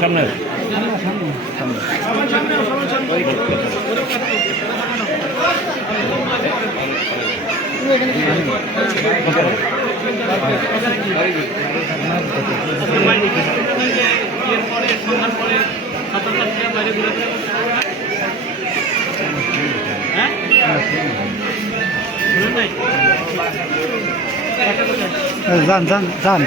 সামনে যান যান যান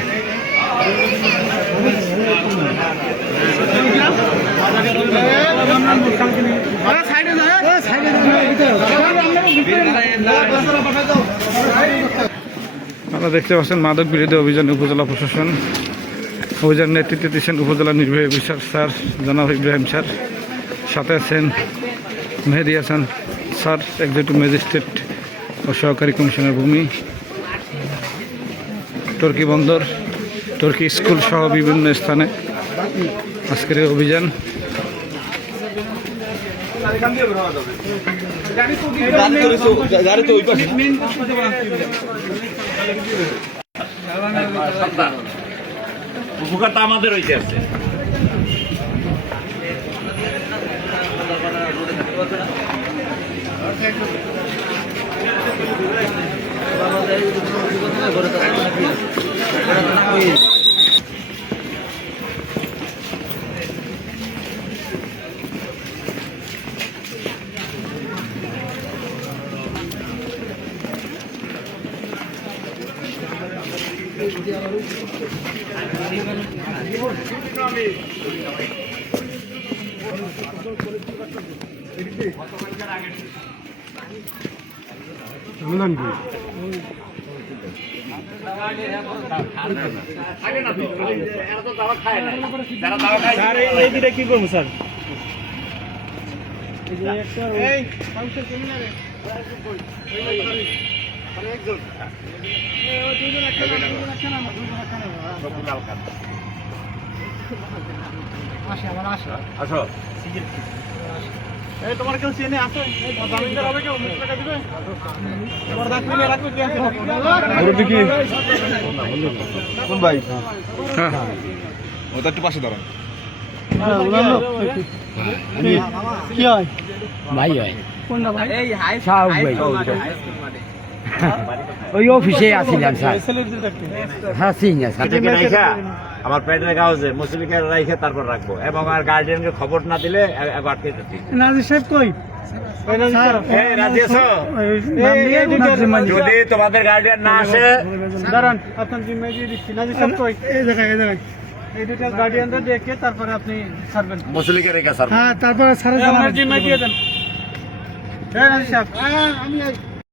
আপনারা দেখতে পাচ্ছেন মাদক বিরোধী অভিযানে উপজেলা প্রশাসন অভিযান নেতৃত্ব দিচ্ছেন উপজেলা নির্বাহী অফিসার স্যার জনাব ইব্রাহিম স্যার, সাথে আছেন Mehedi Hasan sir executive magistrate ও সহকারী কমিশনার ভূমি, টর্কি বন্দর, টর্কি স্কুল সহ বিভিন্ন স্থানে আজকের এই অভিযান। উপকারটা আমাদের হইতে আছে। কি করবো স্যার? তোমার কেউ চেনে আসো হবে কেউ টাকা দিবে কোন ভাই? ওটা একটু পাশে দাঁড়ান। কি হয় ভাই হয় কোনটা ভাই? ওই অফিসে আসিলাম স্যার। হ্যাঁ চিনি স্যার। আমার পেটের কাগজে মুসলিমকে রাইখে তারপর রাখবো এবং আর গার্ডিয়ানকে খবর না দিলে আটকে দিচ্ছি। নাজির সাহেব কই? যদি তোমাদের গার্ডিয়ান না আসে দাঁড়ান, আপনার জিম্মায় দিয়ে দিচ্ছি। নাজির সাহেব কই? এই জায়গায় এই ডিটেইলস গার্ডিয়ানদের দেখে তারপরে আপনি ছাড়বেন। মুসলিমকে রেখে ছাড়বো। হ্যাঁ, তারপরে স্যারের জিম্মায় দিয়ে দেন। হ্যাঁ নাজির সাহেব, আমি